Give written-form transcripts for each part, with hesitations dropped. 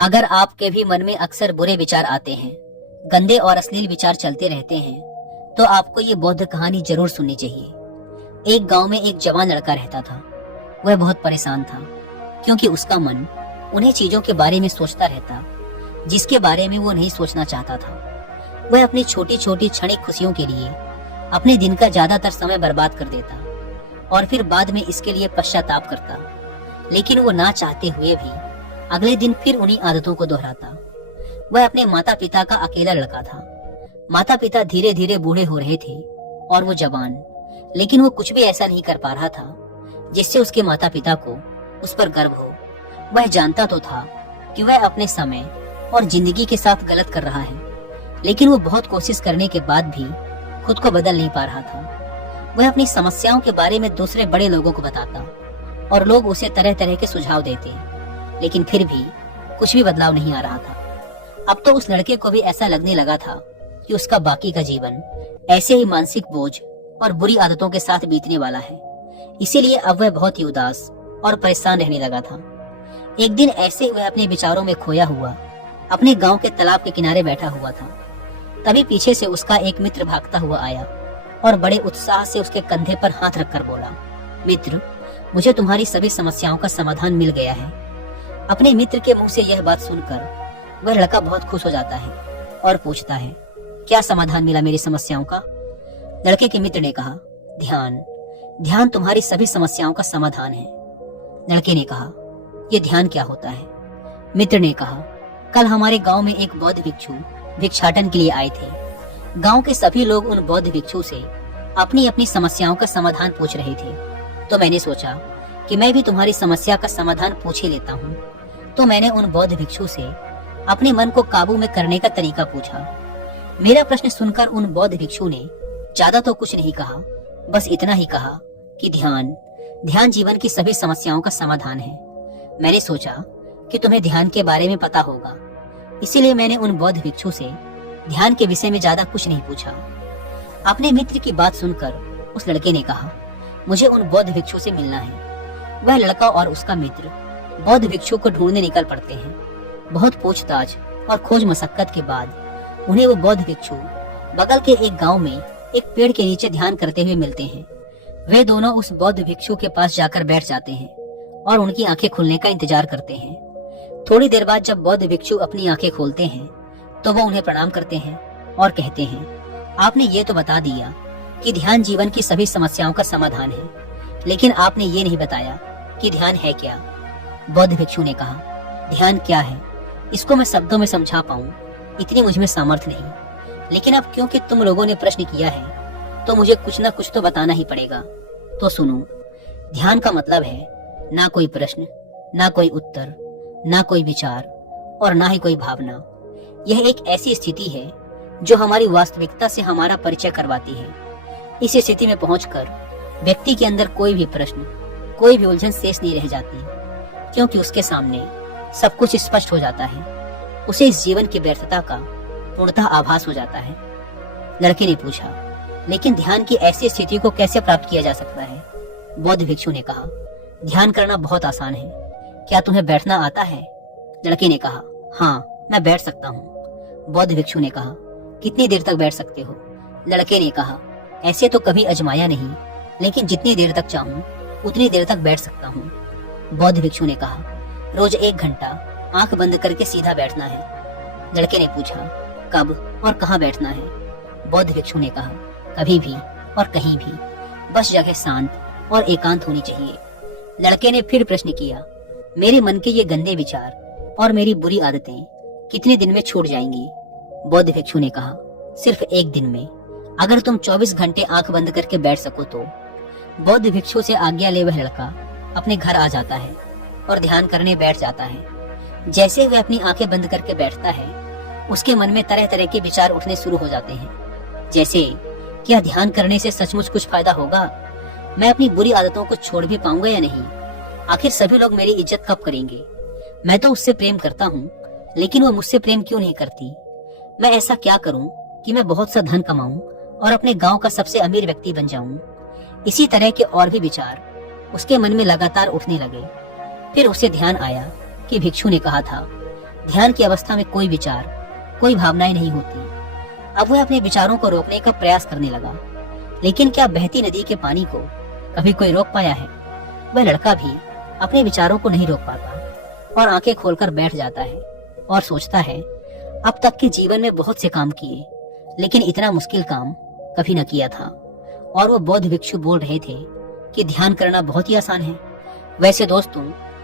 अगर आपके भी मन में अक्सर बुरे विचार आते हैं, गंदे और अश्लील विचार चलते रहते हैं, तो आपको ये बौद्ध कहानी जरूर सुननी चाहिए। एक गांव में एक जवान लड़का रहता था। वह बहुत परेशान था क्योंकि उसका मन उन्हीं चीजों के बारे में सोचता रहता जिसके बारे में वो नहीं सोचना चाहता था। वह अपनी छोटी छोटी क्षणिक खुशियों के लिए अपने दिन का ज्यादातर समय बर्बाद कर देता और फिर बाद में इसके लिए पश्चाताप करता, लेकिन वो ना चाहते हुए भी अगले दिन फिर उन्हीं आदतों को दोहराता। वह अपने माता पिता का अकेला लड़का था। माता पिता धीरे धीरे बूढ़े हो रहे थे और वो जवान, लेकिन वो कुछ भी ऐसा नहीं कर पा रहा था जिससे उसके माता पिता को उस पर गर्व हो। वह जानता तो था कि वह अपने समय और जिंदगी के साथ गलत कर रहा है, लेकिन वो बहुत कोशिश करने के बाद भी खुद को बदल नहीं पा रहा था। वह अपनी समस्याओं के बारे में दूसरे बड़े लोगों को बताता और लोग उसे तरह तरह के सुझाव देते, लेकिन फिर भी कुछ भी बदलाव नहीं आ रहा था। अब तो उस लड़के को भी ऐसा लगने लगा था कि उसका बाकी का जीवन ऐसे ही मानसिक बोझ और बुरी आदतों के साथ बीतने वाला है। इसीलिए अब वह बहुत ही उदास और परेशान रहने लगा था। एक दिन ऐसे वह अपने विचारों में खोया हुआ अपने गांव के तालाब के किनारे बैठा हुआ था। तभी पीछे से उसका एक मित्र भागता हुआ आया और बड़े उत्साह से उसके कंधे पर हाथ रखकर बोला, मित्र, मुझे तुम्हारी सभी समस्याओं का समाधान मिल गया है। अपने मित्र के मुंह से यह बात सुनकर वह लड़का बहुत खुश हो जाता है और पूछता है, क्या समाधान मिला मेरी समस्याओं का? लड़के के मित्र ने कहा, ध्यान। ध्यान तुम्हारी सभी समस्याओं का समाधान है। लड़के ने कहा, यह ध्यान क्या होता है? मित्र ने कहा, कल हमारे गांव में एक बौद्ध भिक्षु भिक्षाटन के लिए आए थे। गांव के सभी लोग उन बौद्ध भिक्षु से अपनी अपनी समस्याओं का समाधान पूछ रहे थे, तो मैंने सोचा कि मैं भी तुम्हारी समस्या का समाधान पूछ ही लेता हूँ। तो मैंने उन बौद्ध भिक्षु से अपने मन को काबू में करने का तरीका पूछा। मेरा प्रश्न सुनकर उन बौद्ध भिक्षु ने ज्यादा तो कुछ नहीं कहा, बस इतना ही कहा कि ध्यान जीवन की सभी समस्याओं का समाधान है। मैंने सोचा कि तुम्हें ध्यान के बारे में पता होगा, इसीलिए मैंने उन बौद्ध भिक्षु से ध्यान के विषय में ज्यादा कुछ नहीं पूछा। अपने मित्र की बात सुनकर उस लड़के ने कहा, मुझे उन बौद्ध भिक्षु से मिलना है। वह लड़का और उसका मित्र बौद्ध भिक्षु को ढूंढने निकल पड़ते हैं। बहुत पूछताछ और खोज मशक्कत के बाद उन्हें वो बौद्ध भिक्षु बगल के एक गांव में एक पेड़ के नीचे ध्यान करते हुए मिलते हैं। वे दोनों उस बौद्ध भिक्षु के पास जाकर बैठ जाते हैं और उनकी आंखें खुलने का इंतजार करते हैं। थोड़ी देर बाद जब बौद्ध भिक्षु अपनी आंखें खोलते हैं तो वो उन्हें प्रणाम करते हैं और कहते हैं, आपने ये तो बता दिया कि ध्यान जीवन की सभी समस्याओं का समाधान है, लेकिन आपने ये नहीं बताया कि ध्यान है क्या? बौद्ध भिक्षु ने कहा, ध्यान क्या है इसको मैं शब्दों में समझा पाऊं इतनी मुझ में सामर्थ्य नहीं, लेकिन अब क्योंकि तुम लोगों ने प्रश्न किया है तो मुझे कुछ न कुछ तो बताना ही पड़ेगा। तो सुनो, ध्यान का मतलब है ना कोई प्रश्न, ना कोई उत्तर, ना कोई विचार और ना ही कोई भावना। यह एक ऐसी स्थिति है जो हमारी वास्तविकता से हमारा परिचय करवाती है। इस स्थिति में पहुंचकर व्यक्ति के अंदर कोई भी प्रश्न, कोई भी उलझन शेष नहीं रह जाती, क्योंकि उसके सामने सब कुछ स्पष्ट हो जाता है। उसे इस जीवन की व्यर्थता का पूर्णतः आभास हो जाता है। लड़के ने पूछा, लेकिन ध्यान की ऐसी स्थिति को कैसे प्राप्त किया जा सकता है? बौद्ध भिक्षु ने कहा, ध्यान करना बहुत आसान है। क्या तुम्हें बैठना आता है? लड़के ने कहा, हाँ, मैं बैठ सकता हूँ। बौद्ध भिक्षु ने कहा, कितनी देर तक बैठ सकते हो? लड़के ने कहा, ऐसे तो कभी आजमाया नहीं, लेकिन जितनी देर तक चाहूँ उतनी देर तक बैठ सकता हूँ। बौद्ध भिक्षु ने कहा, रोज 1 घंटा आंख बंद करके सीधा बैठना है। लड़के ने पूछा, कब और कहाँ बैठना है? बौद्ध भिक्षु ने कहा, कभी भी और कहीं भी, बस जगह शांत और एकांत होनी चाहिए। लड़के ने फिर प्रश्न किया, मेरे मन के ये गंदे विचार और मेरी बुरी आदतें कितने दिन में छूट जाएंगी? बौद्ध भिक्षु ने कहा, सिर्फ 1 दिन में। अगर तुम 24 घंटे आंख बंद करके बैठ सको तो। बौद्ध भिक्षु से आज्ञा ले वह लड़का अपने घर आ जाता है और ध्यान करने बैठ जाता है। जैसे वह अपनी आंखें बंद करके बैठता है, उसके मन में तरह तरह के विचार उठने शुरू हो जाते हैं, जैसे क्या ध्यान करने से सचमुच कुछ फायदा होगा? मैं अपनी बुरी आदतों को छोड़ भी पाऊंगा या नहीं? आखिर सभी लोग मेरी इज्जत कब करेंगे? मैं तो उससे प्रेम करता हूँ, लेकिन वो मुझसे प्रेम क्यों नहीं करती? मैं ऐसा क्या करूँ कि मैं बहुत सा धन कमाऊं और अपने गांव का सबसे अमीर व्यक्ति बन जाऊं? इसी तरह के और भी विचार उसके मन में लगातार उठने लगे। फिर उसे ध्यान आया कि भिक्षु ने कहा था ध्यान की अवस्था में कोई विचार, कोई भावनाएं नहीं होती। अब वह अपने विचारों को रोकने का प्रयास करने लगा, लेकिन क्या बहती नदी के पानी को कभी कोई रोक पाया है? वह लड़का भी अपने विचारों को नहीं रोक पाता और आंखें खोलकर बैठ जाता है और सोचता है, अब तक के जीवन में बहुत से काम किए, लेकिन इतना मुश्किल काम कभी न किया था। और वो बौद्ध भिक्षु बोल रहे थे कि ध्यान करना बहुत ही आसान है। वैसे दोस्तों,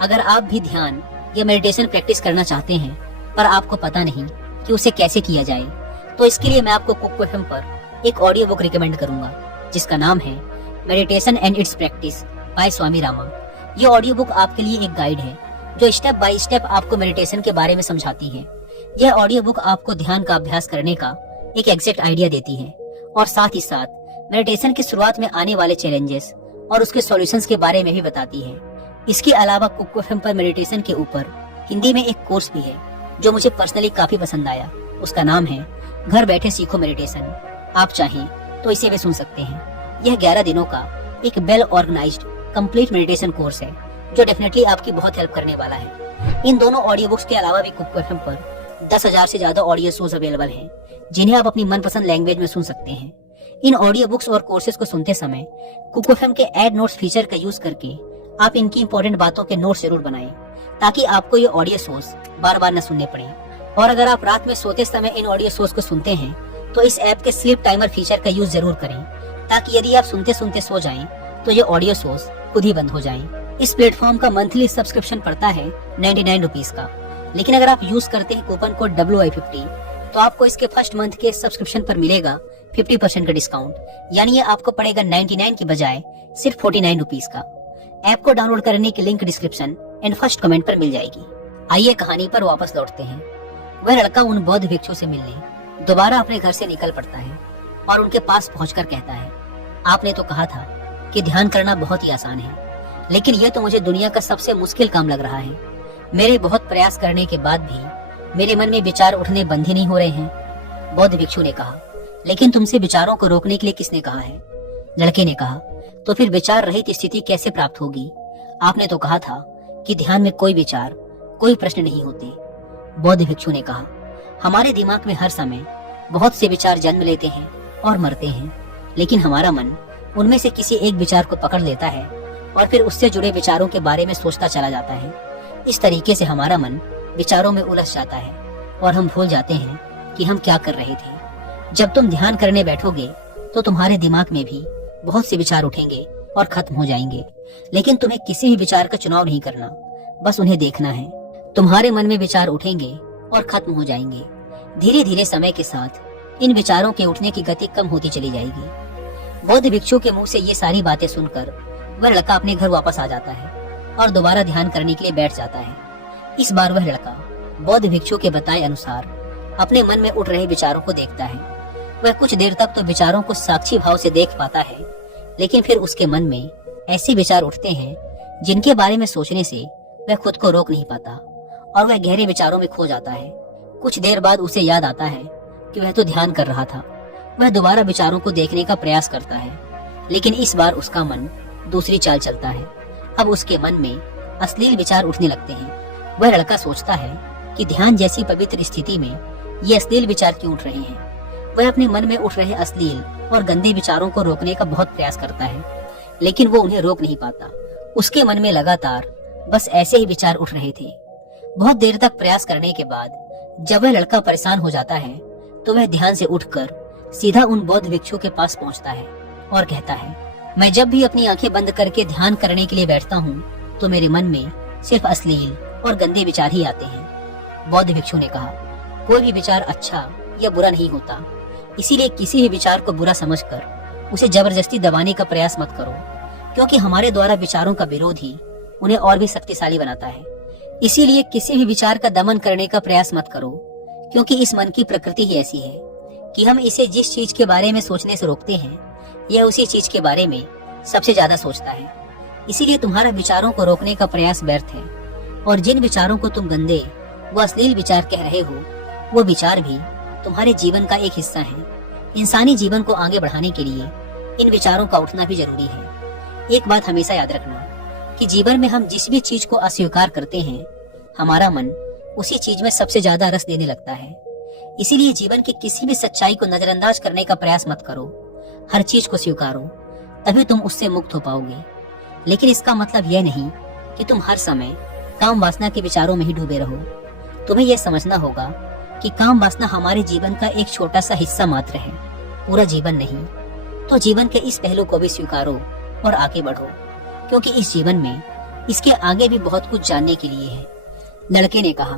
अगर आप भी ध्यान या मेडिटेशन प्रैक्टिस करना चाहते हैं पर आपको पता नहीं कि उसे कैसे किया जाए, तो इसके लिए मैं आपको कुक एफएम पर एक ऑडियो बुक रिकमेंड करूंगा जिसका नाम है meditation and its practice by Swami Rama. ये ऑडियो बुक आपके लिए एक गाइड है जो स्टेप बाय स्टेप आपको मेडिटेशन के बारे में समझाती है। यह ऑडियो बुक आपको ध्यान का अभ्यास करने का एक एग्जैक्ट आइडिया देती है और साथ ही साथ मेडिटेशन की शुरुआत में आने वाले चैलेंजेस और उसके सॉल्यूशंस के बारे में भी बताती है। इसके अलावा कुक एफएम पर मेडिटेशन के ऊपर हिंदी में एक कोर्स भी है जो मुझे पर्सनली काफी पसंद आया। उसका नाम है घर बैठे सीखो मेडिटेशन। आप चाहें तो इसे भी सुन सकते हैं। यह 11 दिनों का एक well organised complete meditation course है जो डेफिनेटली आपकी बहुत हेल्प करने वाला है। इन दोनों ऑडियो बुक्स के अलावा भी कुक एफएम पर 10,000 से ज्यादा ऑडियो शोज अवेलेबल हैं जिन्हें आप अपनी मनपसंद लैंग्वेज में सुन सकते हैं। इन ऑडियो बुक्स और कोर्सेज को सुनते समय कुक एफएम के ऐड नोट्स फीचर का यूज करके आप इनकी इंपॉर्टेंट बातों के नोट्स जरूर बनाएं ताकि आपको ये ऑडियो शोज बार बार न सुनने पड़े। और अगर आप रात में सोते समय इन ऑडियो शोज को सुनते हैं तो इस ऐप के स्लीप टाइमर फीचर का यूज जरूर करें ताकि यदि आप सुनते सुनते सो जाएं तो ये ऑडियो शोज खुद ही बंद हो जाएं। इस प्लेटफॉर्म का मंथली सब्सक्रिप्शन पड़ता है 99 रुपीज का, लेकिन अगर आप यूज करते हैं कूपन कोड WI50 तो आपको इसके फर्स्ट मंथ के सब्सक्रिप्शन पर मिलेगा 50% का डिस्काउंट, यानी ये आपको पड़ेगा 99 की बजाय सिर्फ 49 रुपीज का। ऐप को डाउनलोड करने की link description and first comment पर मिल जाएगी। आइए कहानी पर वापस लौटते हैं। वह लड़का उन बौद्ध भिक्षु से मिलने दोबारा अपने घर से निकल पड़ता है और उनके पास पहुंचकर कहता है, आपने तो कहा था कि ध्यान करना बहुत ही आसान है, लेकिन यह तो मुझे दुनिया का सबसे मुश्किल काम लग रहा है। मेरे बहुत प्रयास करने के बाद भी मेरे मन में विचार उठने बंद ही नहीं हो रहे हैं। बौद्ध भिक्षु ने कहा, लेकिन तुमसे विचारों को रोकने के लिए किसने कहा है? लड़के ने कहा, तो फिर विचार रहित स्थिति कैसे प्राप्त होगी? आपने तो कहा था कि ध्यान में कोई विचार, कोई प्रश्न नहीं होते। बौद्ध भिक्षु ने कहा, हमारे दिमाग में हर समय बहुत से विचार जन्म लेते हैं और मरते हैं, लेकिन हमारा मन उनमें से किसी एक विचार को पकड़ लेता है और फिर उससे जुड़े विचारों के बारे में सोचता चला जाता है। इस तरीके से हमारा मन विचारों में उलझ जाता है और हम भूल जाते हैं कि हम क्या कर रहे थे। जब तुम ध्यान करने बैठोगे तो तुम्हारे दिमाग में भी बहुत से विचार उठेंगे और खत्म हो जाएंगे, लेकिन तुम्हें किसी भी विचार का चुनाव नहीं करना, बस उन्हें देखना है। तुम्हारे मन में विचार उठेंगे और खत्म हो जाएंगे। धीरे धीरे समय के साथ इन विचारों के उठने की गति कम होती चली जाएगी। बौद्ध भिक्षु के मुंह से ये सारी बातें सुनकर वह लड़का अपने घर वापस आ जाता है और दोबारा ध्यान करने के लिए बैठ जाता है। इस बार वह लड़का बौद्ध भिक्षु के बताए अनुसार अपने मन में उठ रहे विचारों को देखता है। वह कुछ देर तक तो विचारों को साक्षी भाव से देख पाता है, लेकिन फिर उसके मन में ऐसे विचार उठते हैं जिनके बारे में सोचने से वह खुद को रोक नहीं पाता और वह गहरे विचारों में खो जाता है। कुछ देर बाद उसे याद आता है कि वह तो ध्यान कर रहा था। वह दोबारा विचारों को देखने का प्रयास करता है, लेकिन इस बार उसका मन दूसरी चाल चलता है। अब उसके मन में अश्लील विचार उठने लगते हैं। वह लड़का सोचता है कि ध्यान जैसी पवित्र स्थिति में ये अश्लील विचार क्यों उठ रहे हैं। वह अपने मन में उठ रहे अश्लील और गंदे विचारों को रोकने का बहुत प्रयास करता है, लेकिन वो उन्हें रोक नहीं पाता। उसके मन में लगातार बस ऐसे ही विचार उठ रहे थे। बहुत देर तक प्रयास करने के बाद जब वह लड़का परेशान हो जाता है तो वह ध्यान से उठकर सीधा उन बौद्ध भिक्षु के पास पहुंचता है और कहता है, मैं जब भी अपनी आंखें बंद करके ध्यान करने के लिए बैठता हूँ तो मेरे मन में सिर्फ अश्लील और गंदे विचार ही आते हैं। बौद्ध भिक्षु ने कहा, कोई भी विचार अच्छा या बुरा नहीं होता, इसीलिए किसी भी विचार को बुरा समझकर उसे जबरदस्ती दबाने का प्रयास मत करो, क्योंकि हमारे द्वारा विचारों का विरोध ही उन्हें और भी शक्तिशाली बनाता है। इसीलिए किसी भी विचार का दमन करने का प्रयास मत करो, क्योंकि इस मन की प्रकृति ही ऐसी है कि हम इसे जिस चीज के बारे में सोचने से रोकते हैं यह उसी चीज के बारे में सबसे ज्यादा सोचता है। इसीलिए तुम्हारा विचारों को रोकने का प्रयास व्यर्थ है, और जिन विचारों को तुम गंदे व अश्लील विचार कह रहे हो वो विचार भी तुम्हारे जीवन का एक हिस्सा है। इंसानी जीवन को आगे बढ़ाने के लिए इन विचारों का उठना भी जरूरी है। एक बात हमेशा याद रखना कि जीवन में हम जिस भी चीज को अस्वीकार करते हैं हमारा मन उसी चीज में सबसे ज्यादा रस देने लगता है। इसीलिए जीवन की किसी भी सच्चाई को नजरअंदाज करने का प्रयास मत करो। हर चीज को स्वीकारो, तभी तुम उससे मुक्त हो पाओगे। लेकिन इसका मतलब यह नहीं कि तुम हर समय काम वासना के विचारों में ही डूबे रहो। तुम्हें यह समझना होगा कि काम वासना हमारे जीवन का एक छोटा सा हिस्सा मात्र है, पूरा जीवन नहीं। तो जीवन के इस पहलू को भी स्वीकारो और आगे बढ़ो, क्योंकि इस जीवन में इसके आगे भी बहुत कुछ जानने के लिए है। लड़के ने कहा,